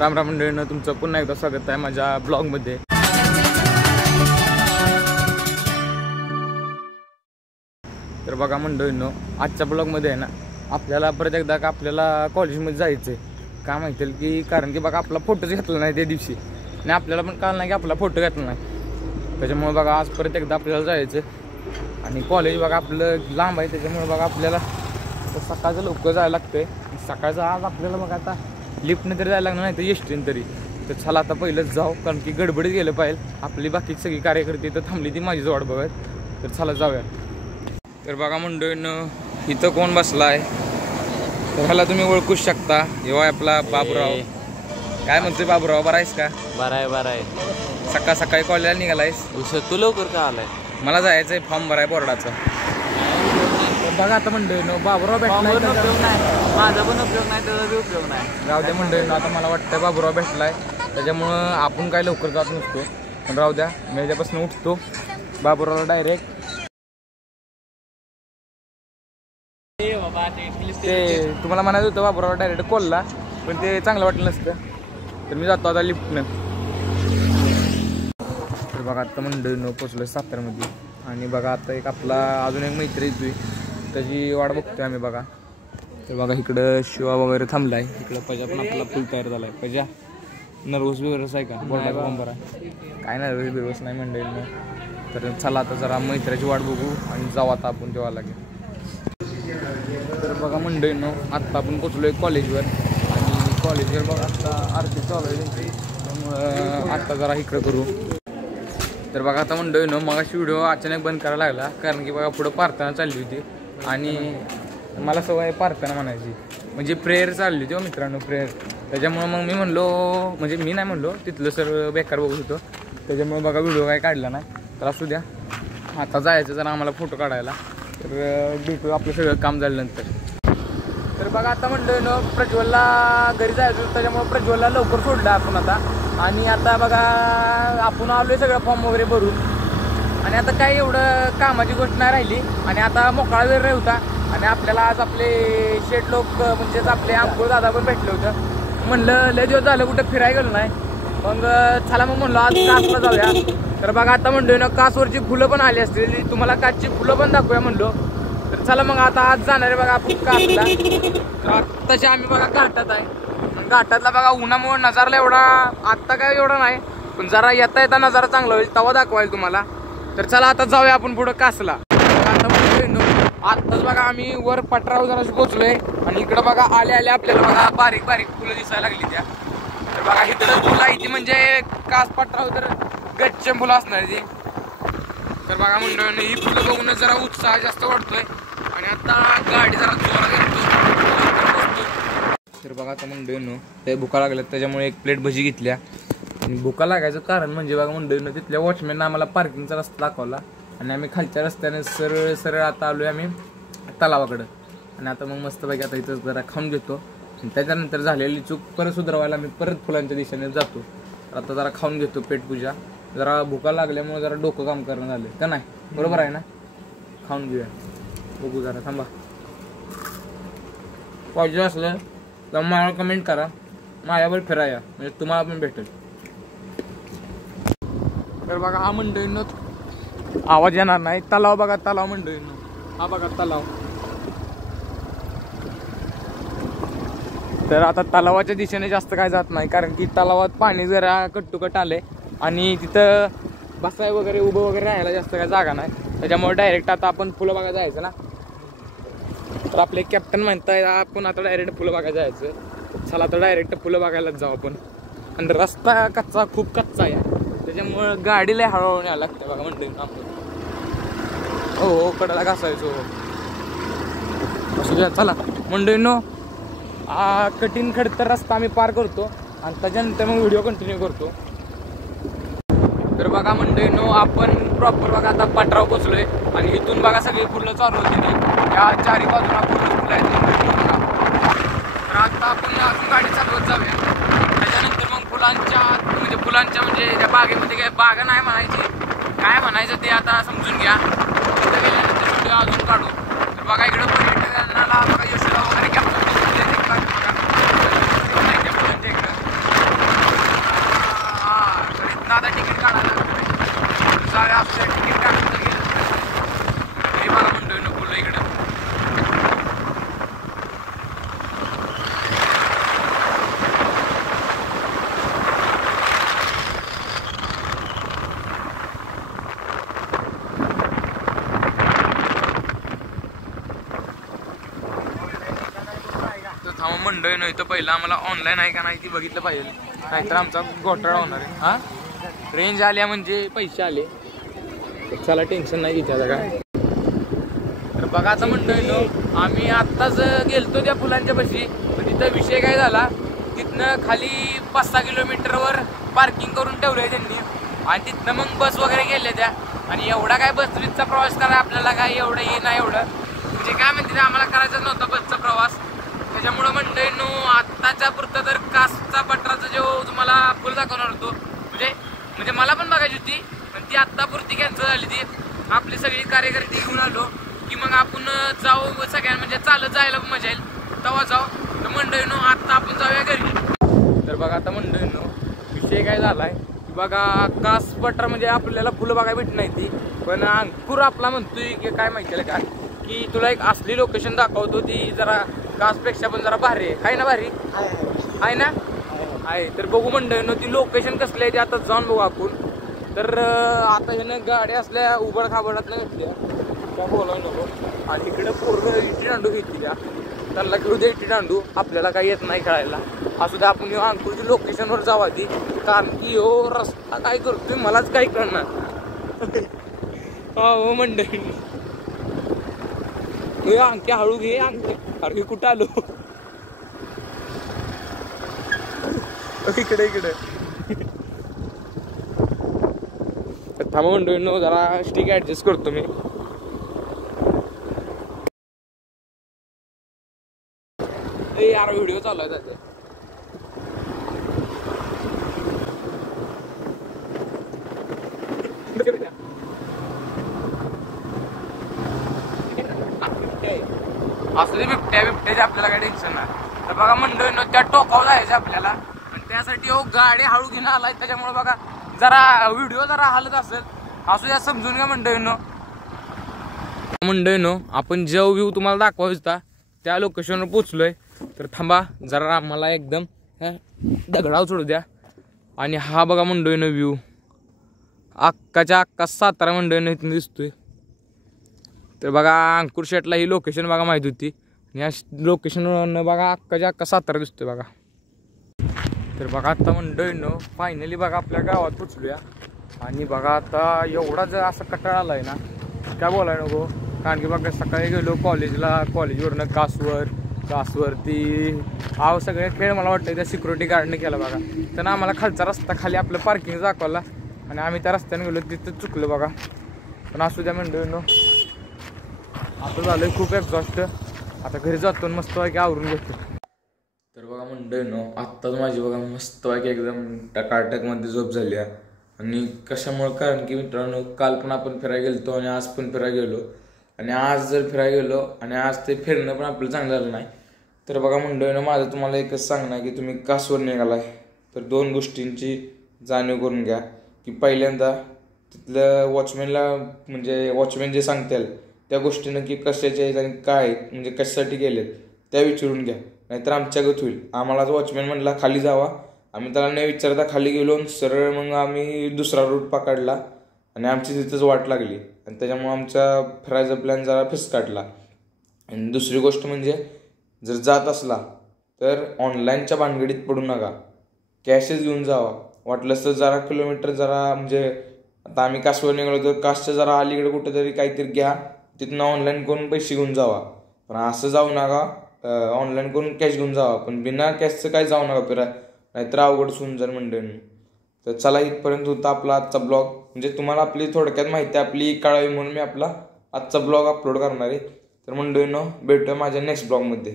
राम राम मंडळींनो, तुमचं पुन्हा एकदा स्वागत आहे माझ्या ब्लॉगमध्ये। तर बघा मंडळींनो, आजच्या ब्लॉगमध्ये आहे ना आपल्याला परत एकदा आपल्याला कॉलेजमध्ये जायचं आहे। का माहिती की कारण की बघा आपला फोटोच घेतला नाही त्या दिवशी आणि आपल्याला पण कळलं नाही की आपला फोटो घेतला नाही। त्याच्यामुळे बघा आज परत एकदा आपल्याला जायचं आणि कॉलेज बघा आपलं लांब आहे, त्याच्यामुळे बघा आपल्याला सकाळचं लवकर जायला लागतंय। सकाळचं आज आपल्याला बघा आता लिफ्टने तरी जायला लागणार नाही तर एसटीने तरी। तर चला आता पहिलंच जाऊ, कारण की गडबडीत गेलं पाहिजे। आपली बाकी सगळी कार्यकर्ते तर थांबली ती माझीच वाट बघत। तर चला जाऊया। तर बघा मंडळींनो, इथं कोण बसला आहे तर ह्याला तुम्ही ओळखूच शकता, हेवा आपला बाबूराव। काय म्हणतोय बाबूराव, बरा आहेस का? बरा आहे। सकाळ सकाळी कॉलेजला निघालायस? तू लवकर का आलाय? मला जायचं आहे फॉर्म भराय बोर्डाचा। बघा आता मंडळींनो, बाबूराव भेटला माझा पण उपयोग नाही, त्याचा बी उपयोग नाही। राहू द्या मंडळींनो, आता मला वाटतं बाबूराव भेटलाय त्याच्यामुळं आपण काय लवकर जात नसतो। पण राहू द्या, मी ह्याच्यापासून उठतो बाबूरावला डायरेक्ट। ते तुम्हाला म्हणायचं होतं बाबूराव डायरेक्ट कॉलला, पण ते चांगलं वाटलं नसतं। तर मी जातो आता लिफ्टनं। तर बघा आता मंडळींनो पोचलो सातारमध्ये आणि बघा आता एक आपला अजून एक मैत्री येतोय, त्याची वाट बघतोय आम्ही बघा। तर बघा इकडं शिवा वगैरे थांबला आहे, इकडं पजा पण आपला फुल तयार झाला आहे। पजा नर्वस बिर्वस आहे का? बोर्डाचा फॉर्म भरा। काय नर्वस बिर्वस नाही मंडळींनो। तर चला आता जरा मैत्र्याची वाट बघू आणि जाऊ आता आपण तेव्हा लागेल। तर बघा मंडळींनो, आत्ता आपण पोचलोय कॉलेजवर आणि कॉलेजवर बघा आत्ता आरती चालू आहे त्यांची, त्यामुळं आत्ता जरा इकडं करू। तर बघा आता मंडळींनो, मगाशी व्हिडिओ अचानक बंद करायला लागला, कारण की बघा पुढं प्रार्थना चालली होती आणि मला सवय प्रार्थना म्हणायची, म्हणजे प्रेयर चालली होती मित्रांनो, प्रेयर। त्याच्यामुळं मग मी म्हणलो, म्हणजे मी नाही म्हणलो, तिथलं सर बेकार बघत होतं, त्याच्यामुळे बघा व्हिडिओ काय काढला नाही। तर असू द्या, आता जायचं जरा आम्हाला फोटो काढायला। तर भेटू आपलं सगळं काम झाल्यानंतर। तर बघा आता मंडळींनो, प्रज्वलला घरी जायचं, त्याच्यामुळे प्रज्वलला लवकर सोडलं आपण आता। आणि आता बघा आपण आलोय सगळं फॉर्म वगैरे भरून आणि आता काय एवढं कामाची गोष्ट नाही राहिली आणि आता मोकळा वेळ होता। आणि आपल्याला आज आपले शेठ लोक म्हणजेच आपले अंकुर दादा पण भेटले होतं। म्हणलं लय दिवस झालं कुठं फिरायला गेलो नाही, मग चला मग म्हणलं आज कासला जाऊया। तर बघा आता म्हणतोय ना, कासवरची फुलं पण आली असतील, तुम्हाला कासची फुलं पण दाखवूया म्हणलो। तर चला मग आता आज जाणार आहे बघा आपण कासला। तर आत्ताचे आम्ही बघा घाटात आहे, घाटातला बघा उन्हामुळे नजारा एवढा आत्ता काय एवढा नाही, पण जरा येता येता नजारा चांगला होईल तेव्हा दाखवायला तुम्हाला। तर चला आता जाऊया आपण पुढं कासला। आत्ताच बघा आम्ही वर पटराव जरा पोहोचलोय आणि इकडं बघा आले आले आपल्याला बघा बारीक बारीक फुलं दिसायला लागली त्या। तर बघा इकडं फुलं आहे ती, म्हणजे कास पटराव तर गच्च फुलं असणार ती। तर बघा मंडळींनो, ही फुलं बघूनच जरा उत्साह जास्त वाटतोय आणि आता गाडी जरा जोरात घेतो। तर बघा आता मंडळींनो, ते भुका लागल्यात, त्याच्यामुळे एक प्लेट भजी घेतल्या। आणि भुका लागायचं कारण म्हणजे बघा मंडळींनो, तिथल्या वॉचमॅननं आम्हाला पार्किंगचा रस्ता दाखवला आणि आम्ही खालच्या रस्त्याने सरळ सरळ आता आलोय आम्ही तलावाकडं। आणि आता मग मस्तपैकी आता इथं जरा खाऊन घेतो आणि त्याच्यानंतर झालेली चूक परत सुधारवायला आम्ही परत फुलांच्या दिशेने जातो। आता जरा खाऊन घेतो पेटपूजा, जरा भुका लागल्यामुळे जरा डोकं काम करणं झालं का नाही, बरोबर आहे ना? खाऊन घेऊया, बघू जरा थांबा। पाहिजे असलं तर मला कमेंट करा, माझ्यावर फिराया म्हणजे तुम्हाला पण भेटेल। तर बघा हा मंडळींनो आवाज येणार नाही, तलाव बघा, तलाव मंडळींनो, हा बघा तलाव। तर आता तलावाच्या दिशेने जास्त काय जात नाही, कारण की तलावात पाणी जरा कट्टुकट आले आणि तिथं बसाय वगैरे उभं वगैरे राहायला जास्त काय जागा नाही, त्याच्यामुळे डायरेक्ट आता आपण फुलं बघायला जायचं ना। तर आपले कॅप्टन म्हणताय आपण आता डायरेक्ट फुलं बघायला जायचं। चला आता डायरेक्ट फुलं बघायलाच जाऊ आपण। आणि रस्ता कच्चा, खूप कच्चा आहे, त्याच्यामुळं गाडीला हळूहळू न्यायला लागतं बघा मंडळींनो आपण। हो कडाला घासायचो असू द्या। चला मंडळींनो, कठीण खडतर रस्ता आम्ही पार करतो आणि त्याच्यानंतर मग व्हिडिओ कंटिन्यू करतो। तर बघा मंडळींनो, आपण प्रॉपर बघा आता पटराव पोचलोय आणि इथून बघा सगळी फुलं चालू होती, या चारी बाजूला फुलं आहेत। तर आता आपण अजून गाडी चालवत जाऊया, त्याच्यानंतर मग फुलांच्या म्हणजे त्या बागेमध्ये काय बागा नाही म्हणायची, काय म्हणायचं ते आता समजून घ्या। तिथं गेल्यानंतर व्हिडिओ अजून काढू। तर बघा इकडं पर्यटकांना बघा यशोदा वगैरे कॅप्चर इथं पहिलं आम्हाला ऑनलाईन आहे का नाही ती बघितलं पाहिजे, नाहीतर आमचा घोटाळा होणार आहे. हा रेंज आल्या म्हणजे पैसे आले, चला टेन्शन नाही घेतलं काय. तर बघा आता मंडळीनो आम्ही आत्ताच गेलतो त्या फुलांच्या पाशी, पण तिथं विषय काय झाला, तिथनं खाली 5-6 किलोमीटरवर पार्किंग करून ठेवलंय त्यांनी आणि तिथनं मग बस वगैरे गेल्या त्या. आणि एवढा काय बसचा प्रवास करा आपल्याला काय एवढं हे नाही, एवढं म्हणजे काय म्हणते आम्हाला करायचा नव्हता बसचा प्रवास. त्याच्यामुळं मंडळीनो आत्ताच्या पुरतं तर कासचा पटराचा जो तुम्हाला फुल दाखवणार होतो, म्हणजे मला पण बघायची होती पण ती आत्तापुरती कॅन्सल झाली. ती आपली सगळी कार्यकर्ते घेऊन आलो की मग आपण जाऊ सगळ्यांना, म्हणजे चालत जायला मजा येईल तेव्हा जाऊ. तर मंडळीनो आता आपण जाऊया घरी. तर बघा आता मंडळीनो विषय काय झालाय की बघा कास पठार म्हणजे आपल्याला फुलं बघायला भेट नाही ती, पण अंकुर आपला म्हणतोय की काय माहिती का की तुला एक असली लोकेशन दाखवतो ती जरा कासपेक्षा पण जरा भारी आहे ना, भारी आहे ना आहे. तर बघू मंडळीनो ती लोकेशन कसली आहे ती आता जाऊन बघू आपण. तर आता ह्यानं गाड्या असल्या उबड खाबडात नाही घेतल्या त्या बोलावं नको, आणि इकडे पूर्ण इटी दांडू घेतली त्यांना खेळू दे इटी दांडू, आपल्याला काही येत नाही खेळायला. असू द्या आपण अंकुरची लोकेशनवर जाऊ आधी, कारण की हो रस्ता काय करतोय मलाच काय करणार. हो मंडळी अंक्या हळू घे, अंक्या अरे कुठं आलो, इकडे थांबा मंडळींनो जरा स्टिक ऍडजस्ट करतो मी. यार व्हिडिओ चालू आहे त्याचे. असले बिबट्याचे आपल्याला काय टेन्शन नाही. तर बघा मंडळींनो त्या टोकावर जायचं आपल्याला, आणि त्यासाठी गाडी हळू घेणं आलाय, त्याच्यामुळे बघा जरा व्हिडिओ जरा हालत असेल, असू या समजून घ्या मंडळींनो आपण जो व्ह्यू तुम्हाला दाखवायचा त्या लोकेशनवर पोचलोय. तर थांबा जरा मला एकदम दगडाव सोडू द्या. आणि हा बघा मंडळींनो व्ह्यू अक्काच्या अक्का सातारा मंडळींनो इथून दिसतोय. तर बघा अंकुर शेटला ही लोकेशन बघा माहित होती, आणि या लोकेशनवरनं बघा अक्काच्या अक्का सातारा दिसतोय बघा. तर बघा आता मंडळींनो फायनली बघा आपल्या गावात पोचलूया. आणि बघा आता एवढा जर असं कटाळा आलाय ना काय बोलाय नको, कारण की बघा सकाळी गेलो कॉलेजवरनं कासवरती सगळे खेळ मला वाटतं त्या सिक्युरिटी गार्डने केला बघा. त्यांना आम्हाला खालचा रस्ता खाली आपलं पार्किंग दाखवला आणि आम्ही त्या रस्त्याने गेलो, तिथं चुकलं बघा. पण असू द्या मंडळींनो असं झालंय खूप एक्झॉस्ट. आता घरी जातो मस्त की आवरून घेतो. तर बघा मंडळींनो आत्ताच माझी बघा मस्त की एकदम टकाटकमध्ये झोप झाली आहे. आणि कशामुळे, कारण की मित्रांनो काल पण आपण फिरायला गेलतो आणि आज पण फिरायला गेलो, आणि आज जर फिरायला गेलो आणि आज ते फिरणं पण आपलं चांगलं झालं नाही. तर बघा मंडळींनो माझं तुम्हाला एकच सांगणं की तुम्ही कासवर निघालाय तर 2 गोष्टींची जाणीव करून घ्या. की पहिल्यांदा तिथलं वॉचमॅनला, म्हणजे वॉचमॅन जे सांगतील त्या गोष्टी नक्की कशाच्या आहेत आणि काय म्हणजे कशासाठी गेलेत त्या विचारून घ्या, नाहीतर आमच्या गत होईल. आम्हाला वॉचमॅन म्हणला खाली जावा, आम्ही त्याला न विचारता खाली गेलो आणि सरळ मग आम्ही दुसरा रूट पकडला आणि आमची तिथंच वाट लागली, आणि त्याच्यामुळे आमचा फिरायचा प्लॅन जरा फिसकाटला. आणि दुसरी गोष्ट म्हणजे जर जात असला तर ऑनलाईनच्या भानगडीत पडू नका, कॅशच घेऊन जावा. वाटलंच तर जरा किलोमीटर जरा म्हणजे आता आम्ही कासवर निघालो तर कासच्या जरा अलीकडे कुठेतरी काहीतरी घ्या, तिथनं ऑनलाईन करून पैसे घेऊन जावा. पण असं जाऊ नका ऑनलाईन करून कॅश घेऊन जावा, पण बिना कॅशचं काय जाऊ नका फिरा, नाहीतर अवघड होऊन जाईल मंडळींनी. तर चला इथपर्यंत होता आपला आजचा ब्लॉग, म्हणजे तुम्हाला आपली थोडक्यात माहिती आपली कळावी म्हणून मी आपला आजचा ब्लॉग अपलोड करणार आहे. तर मंडळींनो भेटूया माझ्या नेक्स्ट ब्लॉगमध्ये.